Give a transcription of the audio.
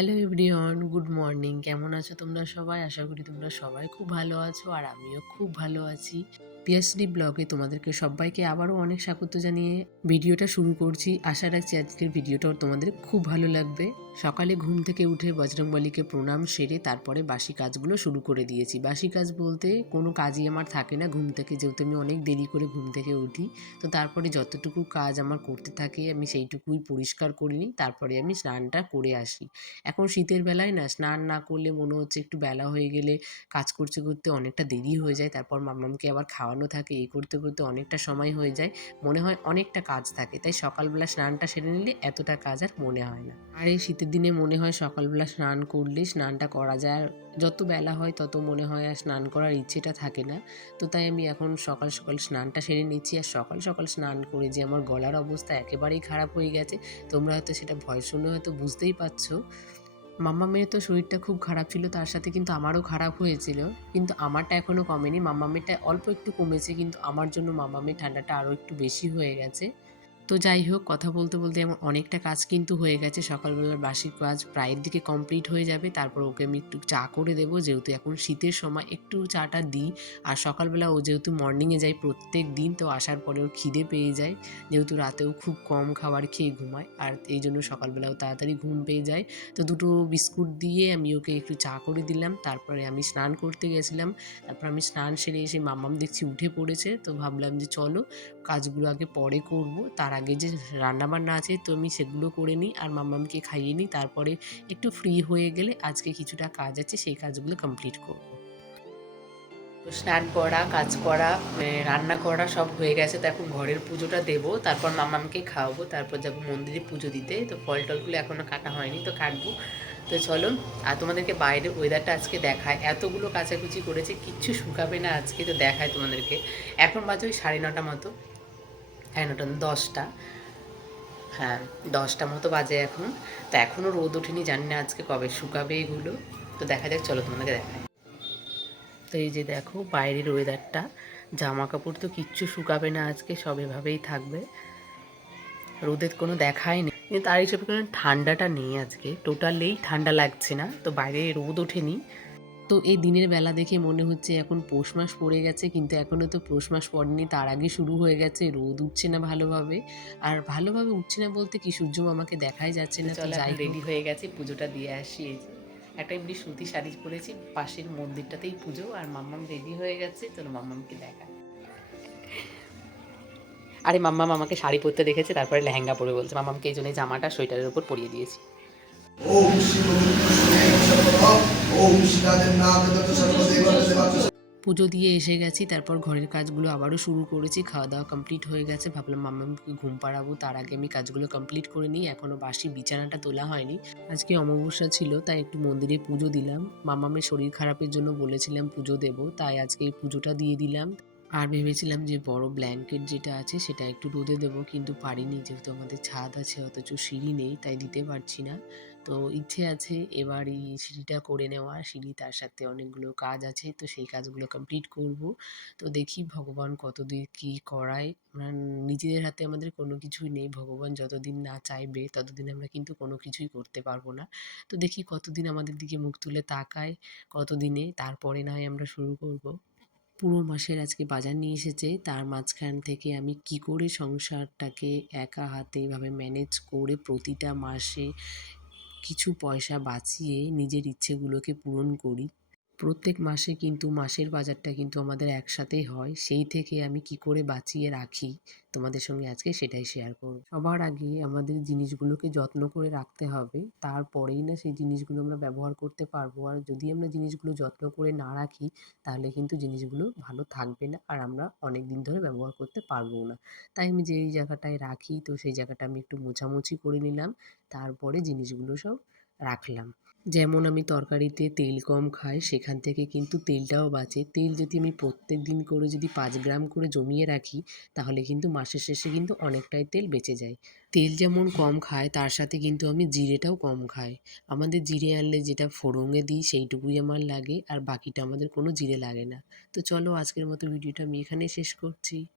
Hello everyone, good morning. কেমন আছো তোমরা সবাই? আশা করি তোমরা সবাই খুব ভালো আছো আর আমিও খুব ভালো আছি। পিয়াসলি ব্লগে তোমাদেরকে সবাইকে আবারও অনেক স্বাগত জানিয়ে ভিডিওটা শুরু করছি। আশা রাখছি আজকের ভিডিওটাও তোমাদের খুব ভালো লাগবে। সকালে ঘুম থেকে উঠে বজরংবলীকে প্রণাম সেরে তারপরে বাসি কাজগুলো শুরু করে দিয়েছি। বাসি কাজ বলতে কোনো কাজই আমার থাকে না ঘুম থেকে, যেহেতু আমি অনেক দেরি করে ঘুম থেকে উঠি। তো তারপরে যতটুকু কাজ আমার করতে থাকে আমি সেইটুকুই পরিষ্কার করে নিই, তারপরে আমি স্নানটা করে আসি। এখন শীতের বেলায় না স্নান না করলে মনে হচ্ছে একটু বেলা হয়ে গেলে কাজ করতে করতে অনেকটা দেরি হয়ে যায়, তারপর মাম্মামকে আবার খাওয়ানো থাকে, এই করতে করতে অনেকটা সময় হয়ে যায়, মনে হয় অনেকটা কাজ থাকে। তাই সকালবেলা স্নানটা সেরে নিলে এতটা কাজ আর মনে হয় না। আর এই শীতের দিনে মনে হয় সকালবেলা স্নান করলে স্নানটা করা যায়, আর যত বেলা হয় তত মনে হয় আর স্নান করার ইচ্ছেটা থাকে না। তো তাই আমি এখন সকাল সকাল স্নানটা সেরে নিচ্ছি। আর সকাল সকাল স্নান করে যে আমার গলার অবস্থা একেবারেই খারাপ হয়ে গেছে, তোমরা হয়তো সেটা ভয়েস শুনে হয়তো বুঝতেই পারছো। মাম্মামের তো শরীরটা খুব খারাপ ছিল, তার সাথে কিন্তু আমারও খারাপ হয়েছিল। কিন্তু আমারটা এখনও কমেনি, মাম্মামেরটা অল্প একটু কমেছে, কিন্তু আমার জন্য মাম্মামের ঠান্ডাটা আরও একটু বেশি হয়ে গেছে। তো যাই হোক, কথা বলতে বলতে আমার অনেকটা কাজ কিন্তু হয়ে গেছে। সকালবেলার বাসি কাজ প্রায়ের দিকে কমপ্লিট হয়ে যাবে। তারপর ওকে আমি একটু চা করে দেবো, যেহেতু এখন শীতের সময় একটু চাটা দিই। আর সকালবেলা ও যেহেতু মর্নিংয়ে যায় প্রত্যেক দিন, তো আসার পরে ওর খিদে পেয়ে যায়, যেহেতু রাতেও খুব কম খাবার খেয়ে ঘুমায়, আর এই জন্য সকালবেলাও তাড়াতাড়ি ঘুম পেয়ে যায়। তো দুটো বিস্কুট দিয়ে আমি ওকে একটু চা করে দিলাম, তারপরে আমি স্নান করতে গেছিলাম। তারপর আমি স্নান সেরে এসে মাম্মাম দেখছি উঠে পড়েছে, তো ভাবলাম যে চলো কাজগুলো আগে পরে করব, তার আগে যে রান্নাবান্না আছে তো আমি সেগুলো করে নিই আর মাম্মামকে খাইয়ে নিই, তারপরে একটু ফ্রি হয়ে গেলে আজকে কিছুটা কাজ আছে সেই কাজগুলো কমপ্লিট করব। তো স্নান করা, কাজ করা, রান্না করা সব হয়ে গেছে। তো এখন ঘরের পুজোটা দেবো, তারপর মাম্মামকে খাওয়াবো, তারপর যাবো মন্দিরে পুজো দিতে। তো ফল টলগুলো এখনও কাটা হয়নি, তো কাটবো। তো চলো, আর তোমাদেরকে বাইরের ওয়েদারটা আজকে দেখায়। এতগুলো কাচাকুচি করেছে, কিচ্ছু শুকাবে না আজকে, তো দেখায় তোমাদেরকে। এখন বাজে ওই 9:30 মতো, 9:30 10টা, হ্যাঁ 10টা মতো বাজে এখন। তো এখনও রোদ ওঠেনি, জানি না আজকে কবে শুকাবে এগুলো। তো দেখা যাক, চলো তোমাদেরকে দেখায়। তো এই যে দেখো বাইরের ওয়েদারটা, জামা কাপড় তো কিচ্ছু শুকাবে না আজকে, সব এভাবেই থাকবে, রোদের কোনো দেখাই নেই। কিন্তু তার হিসেবে কোনো ঠান্ডাটা নেই আজকে, টোটালেই ঠান্ডা লাগছে না, তো বাইরে রোদ ওঠেনি। তো এই দিনের বেলা দেখে মনে হচ্ছে এখন পৌষ মাস পড়ে গেছে, কিন্তু এখনও তো পৌষ মাস পড়েনি, তার আগে শুরু হয়ে গেছে, রোদ উঠছে না ভালোভাবে। আর ভালোভাবে উঠছে না বলতে কি, সূর্য মামাকে দেখাই যাচ্ছে না। তো যাই হোক, রেডি হয়ে গেছে, পুজোটা দিয়ে আসি। এই যে একটা এমনি সুতি শাড়ি পরেছি, পাশের মন্দিরটাতেই পুজো, আর মাম্মাম রেডি হয়ে গেছে। চলো মাম্মামকে দেখা। আরে মাম্মাম আমাকে শাড়ি পরতে দেখেছে, তারপরে লেহেঙ্গা পরে বলছে। মাম্মামকে এই জন্য জামাটা সোয়েটারের উপর পরিয়ে দিয়েছি। ওম শিব ওম শিবাদেব। পুজো দিয়ে এসে গেছি, তারপর ঘরের কাজগুলো আবারও শুরু করেছি। খাওয়া দাওয়া কমপ্লিট হয়ে গেছে, ভাবলাম মাম্মামকে ঘুম পাড়াবো, তার আগে আমি কাজগুলো কমপ্লিট করে নিই। এখনও বাসি বিছানাটা তোলা হয়নি, আজকে অমাবস্যা ছিল, তাই একটু মন্দিরে পুজো দিলাম। মাম্মামের শরীর খারাপের জন্য বলেছিলাম পুজো দেব, তাই আজকে এই পুজোটা দিয়ে দিলাম। আর ভেবেছিলাম যে বড় ব্ল্যাঙ্কেট যেটা আছে সেটা একটু রোদে দেবো, কিন্তু পারিনি, যেহেতু আমাদের ছাদ আছে অথচ সিঁড়ি নেই, তাই দিতে পারছি না। তো ইচ্ছে আছে এবার এই সিঁড়িটা করে নেওয়া, সিঁড়ি তার সাথে অনেকগুলো কাজ আছে, তো সেই কাজগুলো কমপ্লিট করব। তো দেখি ভগবান কতদূর কী করায়। আমরা নিজেদের হাতে আমাদের কোনো কিছুই নেই, ভগবান যতদিন না চাইবে ততদিন আমরা কিন্তু কোনো কিছুই করতে পারবো না। তো দেখি কতদিন আমাদের দিকে মুখ তুলে তাকায়, কতদিনে, তারপরে না হয় আমরা শুরু করব। পুরো মাসের আজকে বাজার নিয়ে এসেছে, তার মাঝখান থেকে আমি কি করে সংসারটাকে একা হাতে এভাবে ম্যানেজ করে প্রতিটা মাসে কিছু পয়সা বাঁচিয়ে নিজের ইচ্ছেগুলোকে পূরণ করি। প্রত্যেক মাসে কিন্তু মাসের বাজারটা কিন্তু আমাদের একসাথেই হয়, সেই থেকে আমি কি করে বাঁচিয়ে রাখি তোমাদের সঙ্গে আজকে সেটাই শেয়ার করব। সবার আগে আমাদের জিনিসগুলোকে যত্ন করে রাখতে হবে, তারপরেই না সেই জিনিসগুলো আমরা ব্যবহার করতে পারবো। আর যদি আমরা জিনিসগুলো যত্ন করে না রাখি, তাহলে কিন্তু জিনিসগুলো ভালো থাকবে না, আর আমরা অনেক দিন ধরে ব্যবহার করতে পারবো না। তাই আমি যেই জায়গাটায় রাখি, তো সেই জায়গাটা আমি একটু মোছামুছি করে নিলাম, তারপরে জিনিসগুলো সব রাখলাম। যেমন আমি তরকারিতে তেল কম খাই, সেখান থেকে কিন্তু তেলটাও বাঁচে। তেল যদি আমি প্রত্যেক দিন করে যদি 5 গ্রাম করে জমিয়ে রাখি, তাহলে কিন্তু মাসের শেষে কিন্তু অনেকটাই তেল বেঁচে যায়। তেল যেমন কম খায়, তার সাথে কিন্তু আমি জিরেটাও কম খাই। আমাদের জিরে আনলে যেটা ফোড়ঙে দিই সেইটুকুই আমার লাগে, আর বাকিটা আমাদের কোনো জিরে লাগে না। তো চলো আজকের মতো ভিডিওটা আমি এখানেই শেষ করছি।